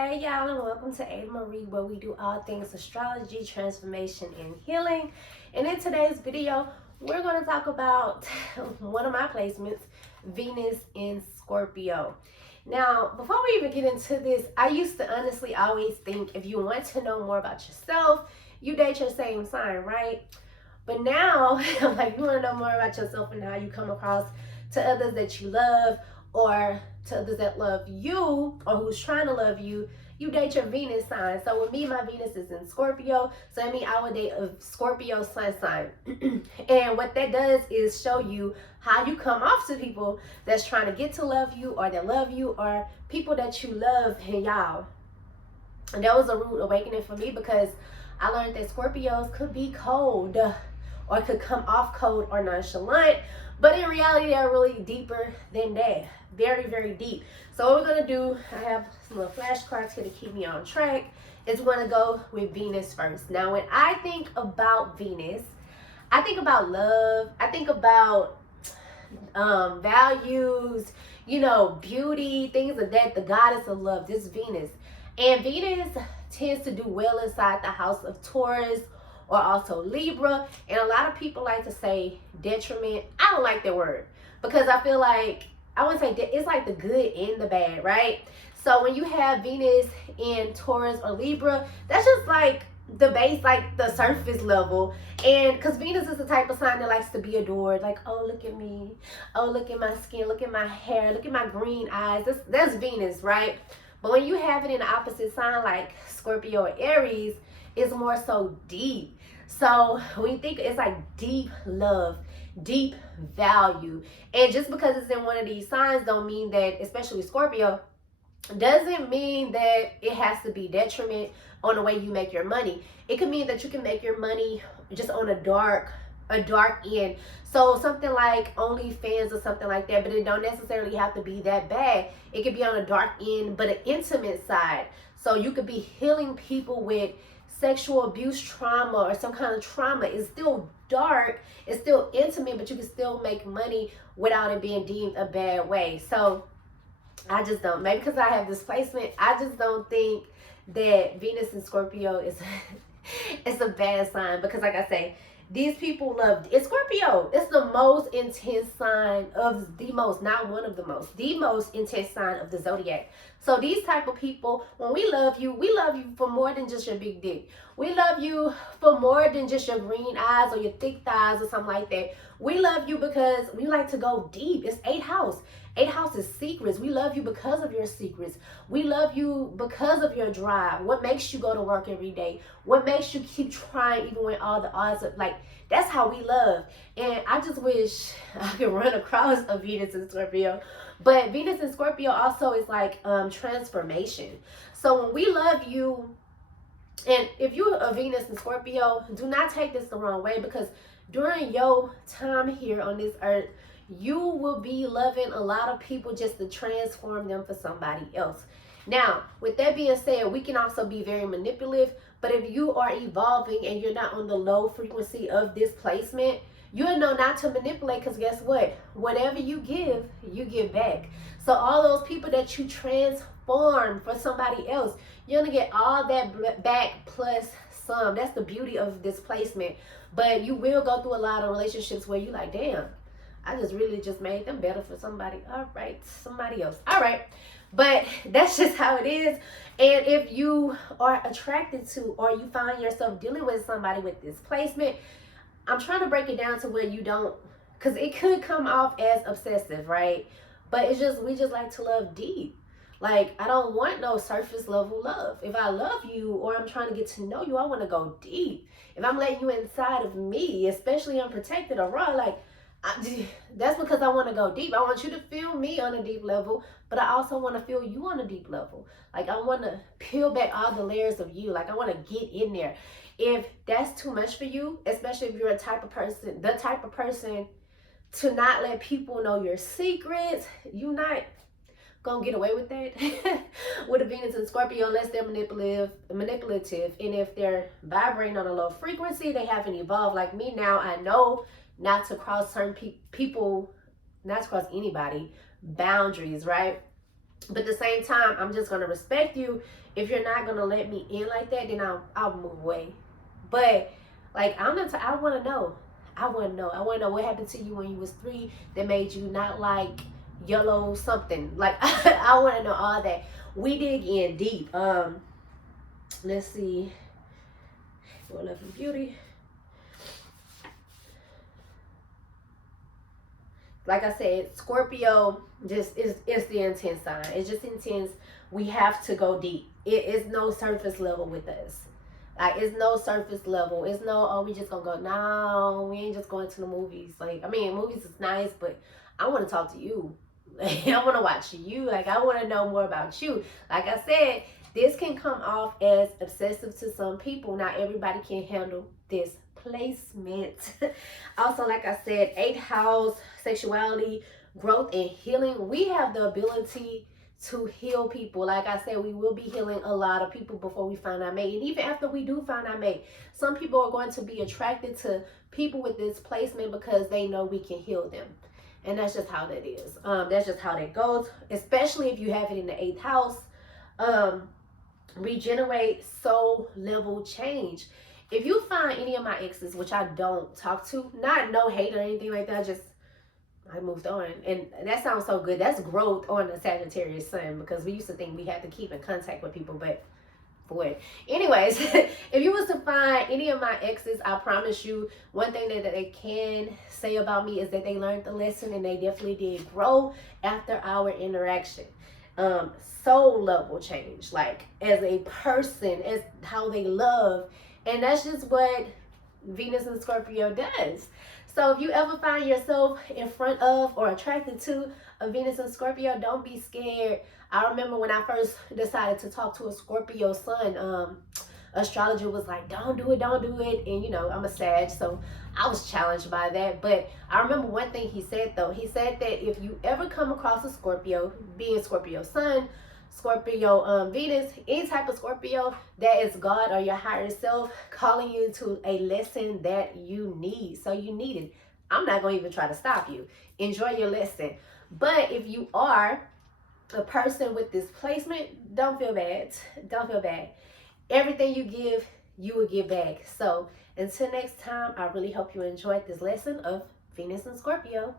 Hey y'all, and welcome to Ada Marie, where we do all things astrology, transformation, and healing. And in today's video, we're going to talk about one of my placements, Venus in Scorpio. Now, before we even get into this, I used to honestly always think if you want to know more about yourself, you date your same sign, right? But now, I'm like, you want to know more about yourself and how you come across to others that you love, or to others that love you, or who's trying to love you, you date your Venus sign. So with me, my Venus is in Scorpio, so I mean I would date a Scorpio sun sign. And what that does is show you how you come off to people that's trying to get to love you, or that love you, or people that you love. And y'all, and that was a rude awakening for me, because I learned that Scorpios could be cold, or could come off cold or nonchalant, but in reality they're really deeper than that. Very, very deep. So what we're going to do, I have some little flashcards here to keep me on track, is we're going to go with Venus first. Now when I think about Venus, I think about love, I think about values, beauty, things of that. The goddess of love, this Venus. And Venus tends to do well inside the house of Taurus, or also Libra. And a lot of people like to say detriment. I don't like that word, because I feel like, I would say it's like the good and the bad, right? So when you have Venus in Taurus or Libra, that's just like the base, like the surface level. And because Venus is the type of sign that likes to be adored, like, oh, look at me, oh, look at my skin, look at my hair, look at my green eyes. That's Venus, right? But when you have it in the opposite sign, like Scorpio or Aries, it's more so deep. So when you think, it's like deep love, deep value. And just because it's in one of these signs don't mean that, especially Scorpio, doesn't mean that it has to be detriment on the way you make your money. It could mean that you can make your money just on a dark end. So something like OnlyFans or something like that, but it don't necessarily have to be that bad. It could be on a dark end, but an intimate side. So you could be healing people with sexual abuse trauma, or some kind of trauma. It's still dark, it's still intimate, but you can still make money without it being deemed a bad way. So I just don't, maybe because I have this placement, I just don't think that Venus in Scorpio is it's a bad sign. Because like I say, these people love it's Scorpio. It's the most intense sign of the most, not one of the most intense sign of the zodiac. So these type of people, when we love you for more than just your big dick. We love you for more than just your green eyes or your thick thighs or something like that. We love you because we like to go deep. It's 8th house. 8th house is secrets. We love you because of your secrets. We love you because of your drive. What makes you go to work every day? What makes you keep trying even when all the odds are, like, that's how we love. And I just wish I could run across a Venus in Scorpio. But Venus in Scorpio also is like transformation. So when we love you, and if you're a Venus in Scorpio, do not take this the wrong way, because during your time here on this earth, you will be loving a lot of people just to transform them for somebody else. Now, with that being said, we can also be very manipulative, but if you are evolving and you're not on the low frequency of this placement, you'll know not to manipulate, because guess what? Whatever you give back. So all those people that you transform for somebody else, you're going to get all that back plus some. That's the beauty of this placement. But you will go through a lot of relationships where you like, damn, I just really just made them better for somebody. All right, somebody else. All right. But that's just how it is. And if you are attracted to, or you find yourself dealing with somebody with this placement, I'm trying to break it down to where you don't, because it could come off as obsessive, right? But it's just, we just like to love deep. Like, I don't want no surface level love. If I love you, or I'm trying to get to know you, I want to go deep. If I'm letting you inside of me, especially unprotected or raw, like, that's because I want to go deep. I want you to feel me on a deep level, but I also want to feel you on a deep level. Like, I want to peel back all the layers of you. Like, I want to get in there. If that's too much for you, especially if you're the type of person to not let people know your secrets, you're not gonna get away with that with a Venus in Scorpio, unless they're manipulative. And if they're vibrating on a low frequency, they haven't evolved like me. Now I know not to cross certain people, not to cross anybody boundaries, right? But at the same time, I'm just gonna respect you. If you're not gonna let me in like that, then I'll move away. But like I'm not. I want to know. I want to know. I want to know what happened to you when you was 3 that made you not like yellow something. Like I want to know all that. We dig in deep. Let's see. For love and beauty. Like I said, Scorpio just is the intense sign. It's just intense. We have to go deep. It is no surface level with us. Like it's no surface level. It's no, oh, we just gonna go. No, we ain't just going to the movies. Like, I mean, movies is nice, but I want to talk to you. I want to watch you. Like, I want to know more about you. Like I said, this can come off as obsessive to some people. Not everybody can handle this placement. Also, like I said, 8th house, sexuality, growth, and healing. We have the ability to heal people. Like I said, we will be healing a lot of people before we find our mate. And even after we do find our mate, some people are going to be attracted to people with this placement because they know we can heal them. And that's just how that is. That's just how that goes, especially if you have it in the 8th house. Regenerate, soul level change. If you find any of my exes, which I don't talk to, not no hate or anything like that, I moved on. And that sounds so good. That's growth on the Sagittarius sun, because we used to think we had to keep in contact with people, but boy. Anyways, if you was to find any of my exes, I promise you, one thing that they can say about me is that they learned the lesson and they definitely did grow after our interaction. Soul level change, like as a person, as how they love. And that's just what Venus and Scorpio does. So if you ever find yourself in front of or attracted to a Venus and Scorpio, don't be scared. I remember when I first decided to talk to a Scorpio sun, astrologer was like, don't do it, don't do it. And you know, I'm a Sag, so I was challenged by that. But I remember one thing he said though. He said that if you ever come across a Scorpio, being Scorpio sun, Scorpio Venus, any type of Scorpio, that is God or your higher self calling you to a lesson that you need. So you need it. I'm not going to even try to stop you. Enjoy your lesson. But if you are a person with this placement, don't feel bad. Don't feel bad. Everything you give, you will give back. So until next time, I really hope you enjoyed this lesson of Venus and Scorpio.